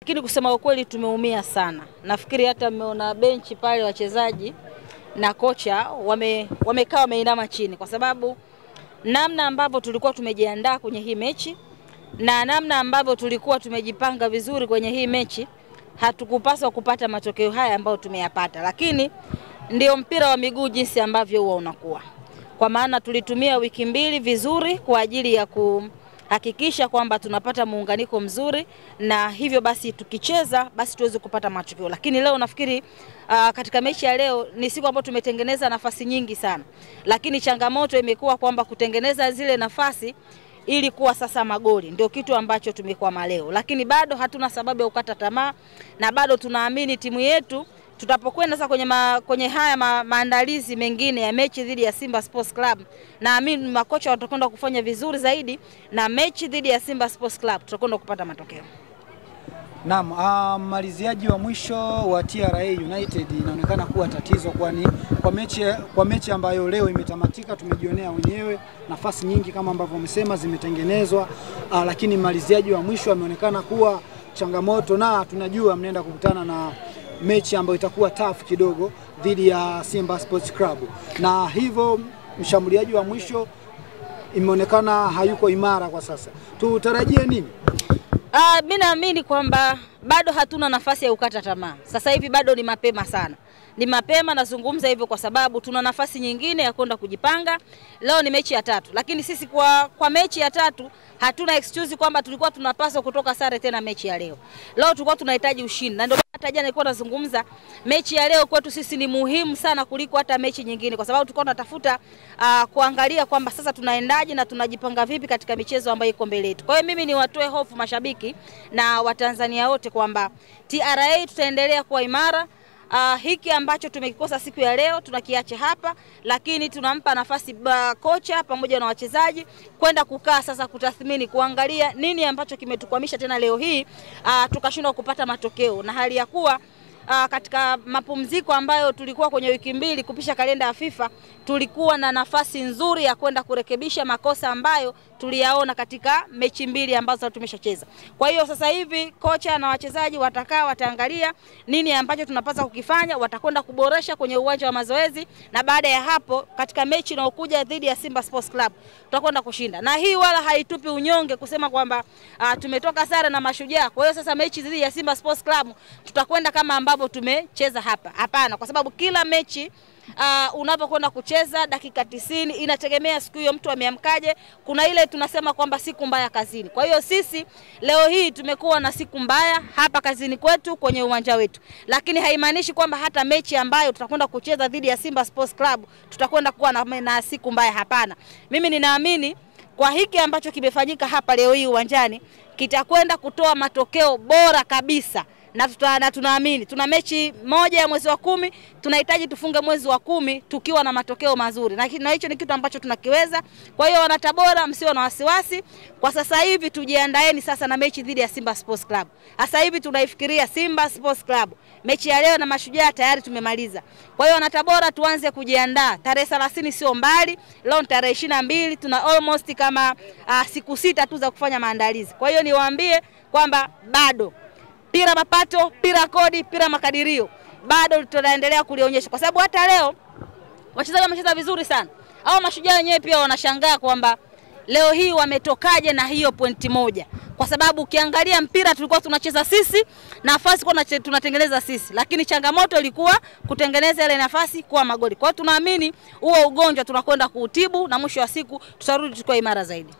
Lakini kusema ukweli tumeumia sana. Nafikiri hata mmeona benchi pale wachezaji na kocha wamekaa wameinama chini kwa sababu namna ambavyo tulikuwa tumejiandaa kwenye hii mechi na namna ambavyo tulikuwa tumejipanga vizuri kwenye hii mechi, hatukupaswa kupata matokeo haya ambayo tumeyapata. Lakini ndio mpira wa miguu jinsi ambavyo huwa unakuwa. Kwa maana tulitumia wiki mbili vizuri kwa ajili ya kuhakikisha kwamba tunapata muunganiko mzuri, na hivyo basi tukicheza basi tuweze kupata matokeo. Lakini leo nafikiri katika mechi ya leo ni siku ambayo tumetengeneza nafasi nyingi sana. Lakini changamoto imekuwa kwamba kutengeneza zile nafasi ili kuwa sasa magoli ndio kitu ambacho tumekwama leo. Lakini bado hatuna sababu ya kukata tamaa, na bado tunaamini timu yetu tutapokwenda sasa kwenye haya maandalizi mengine ya mechi dhidi ya Simba Sports Club, naamini makocha watakwenda kufanya vizuri zaidi, na mechi dhidi ya Simba Sports Club tutakwenda kupata matokeo. Naam, maliziaji wa mwisho wa TRA United inaonekana kuwa tatizo, kwani kwa mechi ambayo leo imetamatika tumejionea wenyewe nafasi nyingi kama ambavyo wamesema zimetengenezwa, lakini maliziaji wa mwisho ameonekana kuwa changamoto, na tunajua mnaenda kukutana na mechi ambayo itakuwa tough kidogo dhidi ya Simba Sports Club, na hivyo mshambuliaji wa mwisho imeonekana hayuko imara kwa sasa. Tutarajie nini? Mimi naamini kwamba bado hatuna nafasi ya kukata tamaa. Sasa hivi bado ni mapema sana. Ni mapema, nazungumza hivyo kwa sababu tuna nafasi nyingine ya kwenda kujipanga. Leo ni mechi ya 3, lakini sisi kwa mechi ya 3 hatuna excuse kwamba tulikuwa tunapaswa kutoka sare tena mechi ya leo. Leo tulikuwa tunahitaji ushindi, na ndio hata jana nilikuwa nazungumza mechi ya leo kwetu sisi ni muhimu sana kuliko hata mechi nyingine, kwa sababu tulikuwa tunatafuta kuangalia kwamba sasa tunaendaje na tunajipanga vipi katika michezo ambayo iko mbele yetu. Kwa hiyo mimi niwatoe hofu mashabiki na Watanzania wote kwamba TRA tutaendelea kuwa imara. Hiki ambacho tumekikosa siku ya leo tunakiacha hapa, lakini tunampa nafasi kocha pamoja na wachezaji kwenda kukaa sasa kutathmini, kuangalia nini ambacho kimetukwamisha tena leo hii tukashindwa kupata matokeo, na hali ya kuwa katika mapumziko ambayo tulikuwa kwenye wiki mbili kupisha kalenda ya FIFA, tulikuwa na nafasi nzuri ya kwenda kurekebisha makosa ambayo tuliyaona katika mechi mbili ambazo tumeshacheza. Kwa hiyo sasa hivi kocha na wachezaji wataangalia nini ambacho tunapaswa kukifanya, watakwenda kuboresha kwenye uwanja wa mazoezi, na baada ya hapo katika mechi inayokuja dhidi ya Simba Sports Club tutakwenda kushinda. Na hii wala haitupi unyonge kusema kwamba tumetoka sare na Mashujaa, kwa hiyo sasa mechi dhidi ya Simba Sports Club tutakwenda kama ambavyo tumecheza hapa. Hapana, kwa sababu kila mechi unapokwenda kucheza dakika 90 inategemea siku hiyo mtu ameamkaje. Kuna ile tunasema kwamba siku mbaya kazini. Kwa hiyo sisi leo hii tumekuwa na siku mbaya hapa kazini kwetu kwenye uwanja wetu, lakini haimaanishi kwamba hata mechi ambayo tutakwenda kucheza dhidi ya Simba Sports Club tutakwenda kuwa na siku mbaya. Hapana, mimi ninaamini kwa hiki ambacho kimefanyika hapa leo hii uwanjani kitakwenda kutoa matokeo bora kabisa, na tunaamini tuna mechi moja ya mwezi wa 10, tunahitaji tufunge mwezi wa 10 tukiwa na matokeo mazuri, na hicho ni kitu ambacho tunakiweza. Kwa hiyo wana Tabora, msiwe na wasiwasi. Kwa sasa hivi tujiandaeni sasa na mechi dhidi ya Simba Sports Club. Sasa hivi tunaifikiria Simba Sports Club. Mechi ya leo na Mashujaa tayari tumemaliza. Kwa hiyo wana Tabora tuanze kujiandaa. Tarehe 30 sio mbali, leo tarehe 22, tuna almost kama siku 6 tu za kufanya maandalizi. Kwa hiyo niwaambie kwamba bado pira mapato, pira kodi, pira makadirio bado tunaendelea kulionyesha, kwa sababu hata leo wachezaji wamecheza vizuri sana. Hao Mashujaa wenyewe pia wanashangaa kwamba leo hii wametokaje na hiyo pointi moja, kwa sababu ukiangalia mpira tulikuwa tunacheza sisi, nafasi kwa tunatengeneza sisi, lakini changamoto ilikuwa kutengeneza ile nafasi kuwa magoli. Kwa hiyo tunaamini huo ugonjwa tunakwenda kuutibu, na mwisho wa siku tutarudi tukiwa imara zaidi.